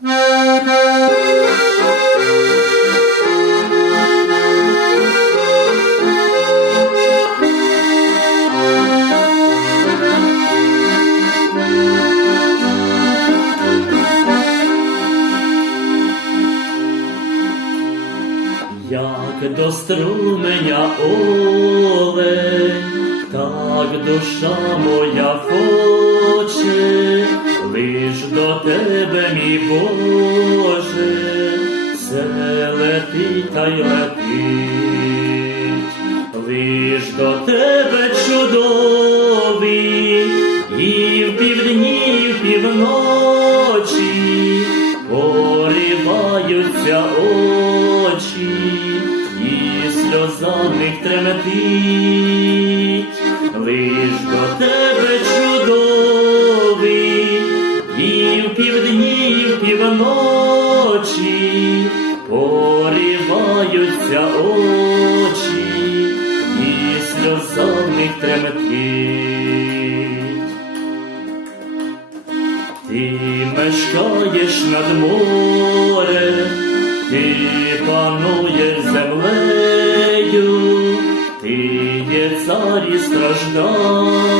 Як до струменя олень, так душа моя тебе чудові, і в півдні, і в півночі пориваються очі, і сльозами в Ти мешкаєш над морем, ти пануєш землею, ти є цар і страждалець,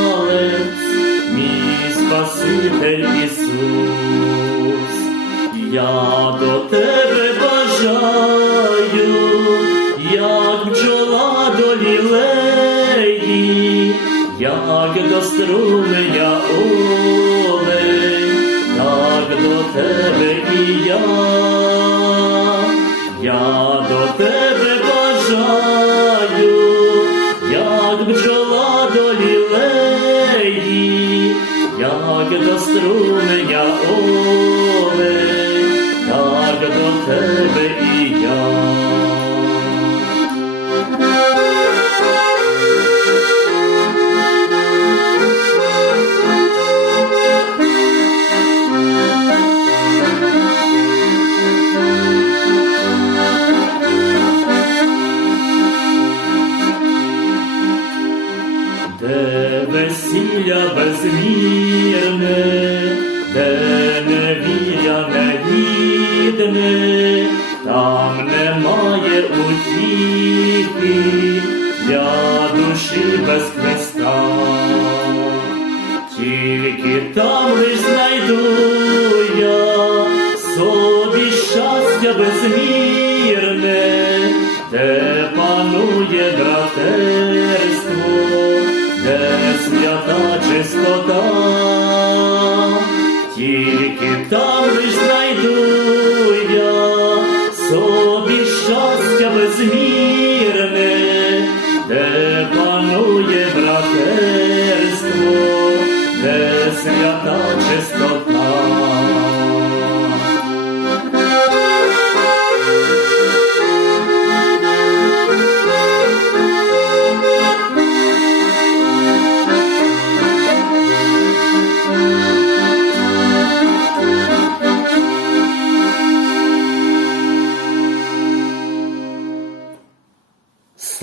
мій Спаситель Ісус. Я струменя олень, так до тебе і я, я до тебе бажаю, як бджола до лілеї, як до струменя олень, негідне, там немає утіхи для душі без Христа. Тільки там лиш знайду я собі щастя безмірне, де панує братерство, де свята чистота, тільки там лиш знайду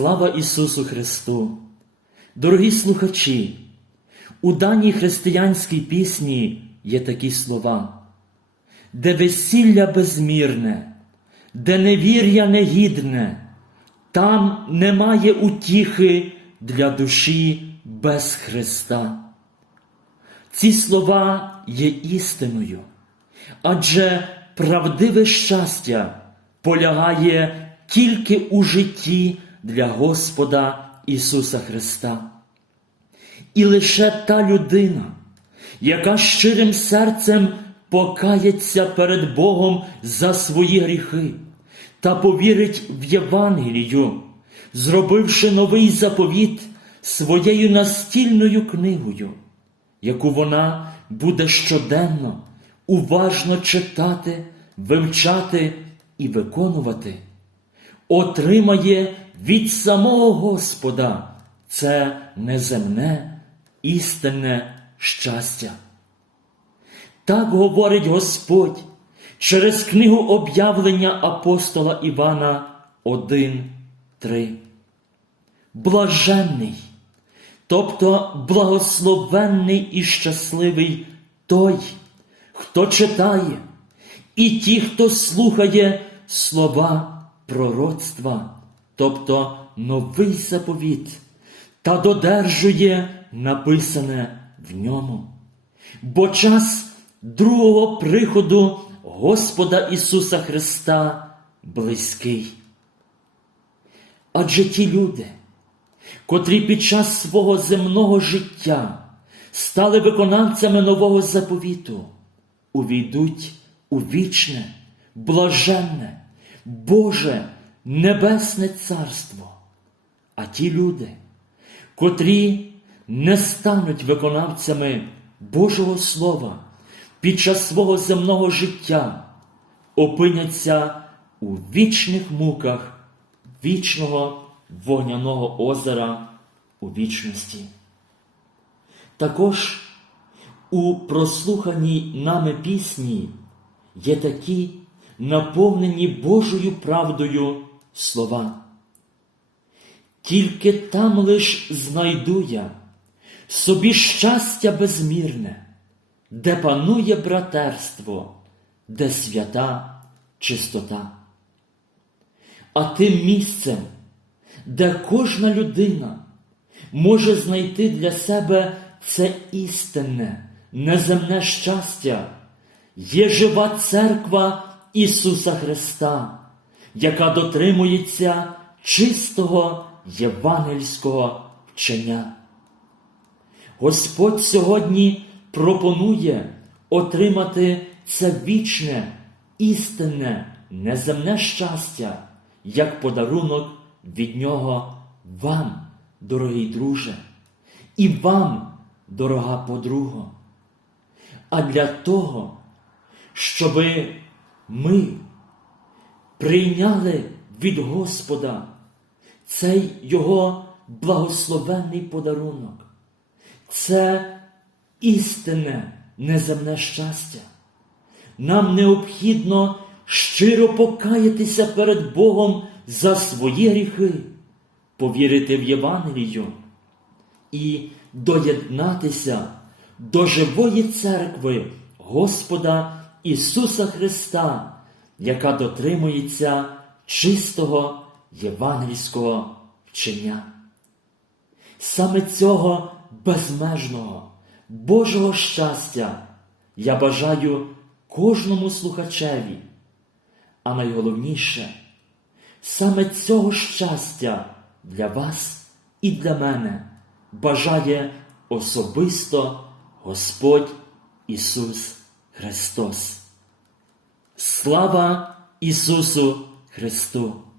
Слава Ісусу Христу! Дорогі слухачі! У даній християнській пісні є такі слова, де весілля безмірне, де невір'я негідне, там немає утіхи для душі без Христа. Ці слова є істиною, адже правдиве щастя полягає тільки у житті для Господа Ісуса Христа. І лише та людина, яка щирим серцем покається перед Богом за свої гріхи та повірить в Євангелію, зробивши новий заповіт своєю настільною книгою, яку вона буде щоденно уважно читати, вивчати і виконувати, отримає від самого Господа це неземне, істинне щастя. Так говорить Господь через книгу об'явлення апостола Івана 1.3. Блаженний, тобто благословенний і щасливий той, хто читає і ті, хто слухає слова пророцтва, тобто новий заповіт, та додержує написане в ньому. Бо час другого приходу Господа Ісуса Христа близький. Адже ті люди, котрі під час свого земного життя стали виконавцями нового заповіту, увійдуть у вічне, блаженне, Боже Небесне Царство. А ті люди, котрі не стануть виконавцями Божого Слова під час свого земного життя, опиняться у вічних муках вічного вогняного озера у вічності. Також у прослуханій нами пісні є такі наповнені Божою правдою слова. Тільки там лиш знайду я собі щастя безмірне, де панує братерство, де свята чистота. А тим місцем, де кожна людина може знайти для себе це істинне, неземне щастя, є жива церква Ісуса Христа, яка дотримується чистого євангельського вчення. Господь сьогодні пропонує отримати це вічне, істинне, неземне щастя як подарунок від Нього вам, дорогий друже, і вам, дорога подруга. А для того, щоби ми прийняли від Господа цей Його благословенний подарунок, це істинне неземне щастя. Нам необхідно щиро покаятися перед Богом за свої гріхи, повірити в Євангелію і доєднатися до живої церкви Господа Ісуса Христа, яка дотримується чистого євангельського вчення. Саме цього безмежного Божого щастя я бажаю кожному слухачеві, а найголовніше, саме цього щастя для вас і для мене бажає особисто Господь Ісус Христос. Слава Ісусу Христу!